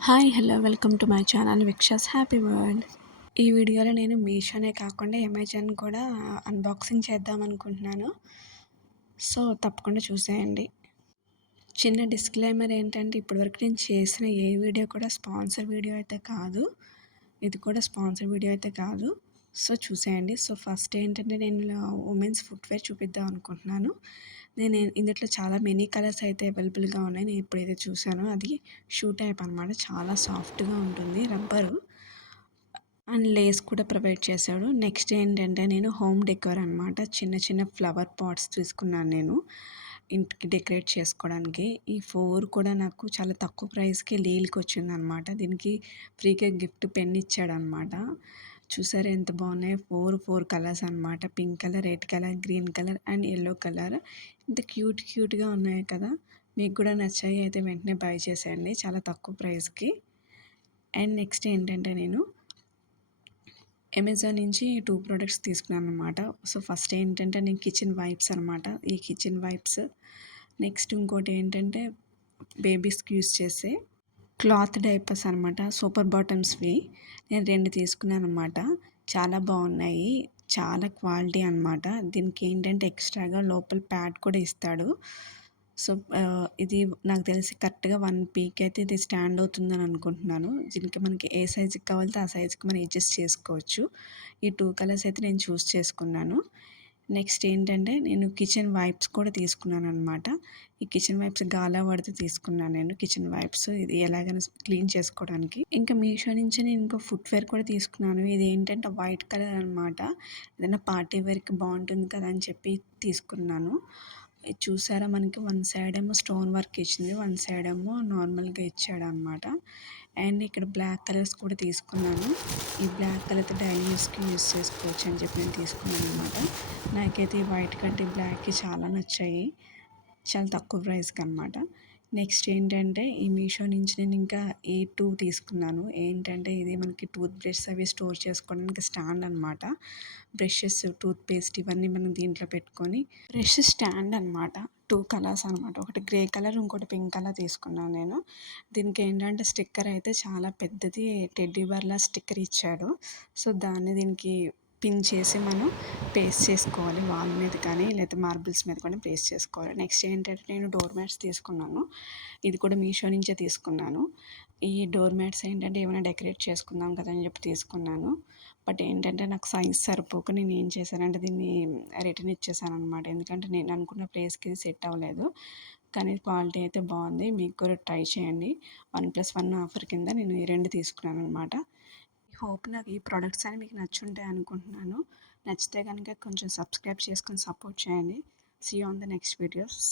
Hi hello welcome to my channel విక్షాస్ happy world. ఈ వీడియోలో నేను మీషోనే కాకుండా అమెజాన్ కూడా అన్బాక్సింగ్ చేద్దాం అనుకుంటున్నాను. సో తప్పకుండా చూసేయండి. చిన్న డిస్క్లైమర్ ఏంటంటే ఇప్పటివరకు నేను చేసిన ఏ వీడియో కూడా స్పాన్సర్ వీడియో అయితే కాదు. ఇది కూడా స్పాన్సర్ వీడియో అయితే కాదు. సో చూసేయండి. సో ఫస్ట్ ఏంటంటే నేను ఉమెన్స్ ఫుట్వేర్ చూపిద్దాం అనుకుంటున్నాను. నేను ఇందులో చాలా మెనీ కలర్స్ అయితే అవైలబుల్గా ఉన్నాయి. నేను ఇప్పుడైతే చూసానో అది షూ టైప్ అనమాట. చాలా సాఫ్ట్గా ఉంటుంది రబ్బరు అండ్ లేస్ కూడా ప్రొవైడ్ చేశాడు. నెక్స్ట్ ఏంటంటే నేను హోమ్ డెకోర్ అనమాట. చిన్న చిన్న ఫ్లవర్ పాట్స్ తీసుకున్నాను నేను ఇంటికి డెకరేట్ చేసుకోవడానికి. ఈ 4 కూడా నాకు చాలా తక్కువ ప్రైస్‌కి లీల్‌కి వచ్చిందనమాట. దీనికి ఫ్రీగా గిఫ్ట్ పెన్ ఇచ్చాడనమాట. చూసారా ఎంత బాగున్నాయో 4 కలర్స్ అనమాట. Pink colour, red colour, green colour and yellow colour. ఇంత క్యూట్‌గా ఉన్నాయి కదా! మీకు కూడా నచ్చాయి అయితే వెంటనే బై చేసేయండి చాలా తక్కువ ప్రైస్‌కి. అండ్ నెక్స్ట్ ఏంటంటే నేను అమెజాన్ నుంచి 2 ప్రొడక్ట్స్ తీసుకున్నాననమాట. సో ఫస్ట్ ఏంటంటే నేను కిచెన్ వైప్స్ అనమాట. ఈ కిచెన్ వైప్స్ నెక్స్ట్ ఇంకోటి ఏంటంటే బేబీస్కి యూస్ చేసే క్లాత్ డైపర్స్ అనమాట. సూపర్ బాటమ్స్వి నేను 2 తీసుకున్నానమాట. చాలా బాగున్నాయి. చాలా క్వాలిటీ అనమాట. దీనికి ఏంటంటే ఎక్స్ట్రాగా లోపల ప్యాడ్ కూడా ఇస్తాడు. సో ఇది నాకు తెలిసి కరెక్ట్గా 1 పీక్ అయితే ఇది స్టాండ్ అవుతుందని అనుకుంటున్నాను. దీనికి మనకి ఏ సైజుకి కావాలితే ఆ సైజుకి మనం అడ్జస్ట్ చేసుకోవచ్చు. ఈ 2 కలర్స్ అయితే నేను చూస్ చేసుకున్నాను. నెక్స్ట్ ఏంటంటే నేను కిచెన్ వైప్స్ కూడా తీసుకున్నాననమాట. ఈ కిచెన్ వైప్స్ గాలా పడితే తీసుకున్నాను నేను కిచెన్ వైప్స్. ఇది ఎలాగైనా క్లీన్ చేసుకోవడానికి. ఇంకా మీషో నుంచి నేను ఇంకో ఫుట్వేర్ కూడా తీసుకున్నాను. ఇది ఏంటంటే వైట్ కలర్ అనమాట. ఏదైనా పార్టీ వేర్‌కి బాగుంటుంది కదా అని చెప్పి తీసుకున్నాను. ఇది చూసారా మనకి వన్ సైడ్ ఏమో స్టోన్ వర్క్ ఇచ్చింది. వన్ సైడ్ ఏమో నార్మల్‌గా ఇచ్చాడనమాట. అండ్ ఇక్కడ బ్లాక్ కలర్స్ కూడా తీసుకున్నాను. ఈ బ్లాక్ కలర్ డైలీ యూస్‌కి యూస్ చేసుకోవచ్చు అని చెప్పి నేను తీసుకున్నాను అనమాట. నాకైతే ఈ వైట్ కంటే బ్లాక్‌కి చాలా నచ్చాయి. చాలా తక్కువ ప్రైస్‌కి అనమాట. నెక్స్ట్ ఏంటంటే ఈ మీషో నుంచి నేను ఇంకా ఈ 2 తీసుకున్నాను. ఏంటంటే ఇది మనకి టూత్ బ్రష్ అవి స్టోర్ చేసుకోవడానికి స్టాండ్ అనమాట. బ్రషెస్, టూత్ పేస్ట్ ఇవన్నీ మనం దీంట్లో పెట్టుకొని బ్రష్ స్టాండ్ అనమాట. 2 కలర్స్ అనమాట. ఒకటి గ్రే కలర్, ఇంకోటి పింక్ కలర్ తీసుకున్నాను నేను. దీనికి ఏంటంటే స్టిక్కర్ అయితే చాలా పెద్దది టెడ్డీ బేర్‌లా స్టిక్కర్ ఇచ్చాడు. సో దాన్ని దీనికి పిన్ చేసి మనం పేస్ట్ చేసుకోవాలి. వాల్ మీద కానీ లేకపోతే మార్బుల్స్ మీద కానీ పేస్ట్ చేసుకోవాలి. నెక్స్ట్ ఏంటంటే నేను డోర్ మ్యాట్స్ తీసుకున్నాను. ఇది కూడా మీషో నుంచే తీసుకున్నాను. ఈ డోర్ మ్యాట్స్ ఏంటంటే ఏమైనా డెకరేట్ చేసుకుందాం కదా అని చెప్పి తీసుకున్నాను. బట్ ఏంటంటే నాకు సైజ్ సరిపోక నేను ఏం చేశానంటే దీన్ని రిటర్న్ ఇచ్చేసాననమాట. ఎందుకంటే నేను అనుకున్న ప్లేస్‌కి ఇది సెట్ అవ్వలేదు. కానీ క్వాలిటీ అయితే బాగుంది. మీకు కూడా ట్రై చేయండి. 1+1 ఆఫర్ కింద నేను ఈ 2 తీసుకున్నాననమాట. హోప్ నాకు ఈ ప్రొడక్ట్స్ అని మీకు నచ్చుంటాయి అనుకుంటున్నాను. నచ్చితే కనుక కొంచెం సబ్స్క్రైబ్ చేసుకొని సపోర్ట్ చేయండి. See you on the next videos.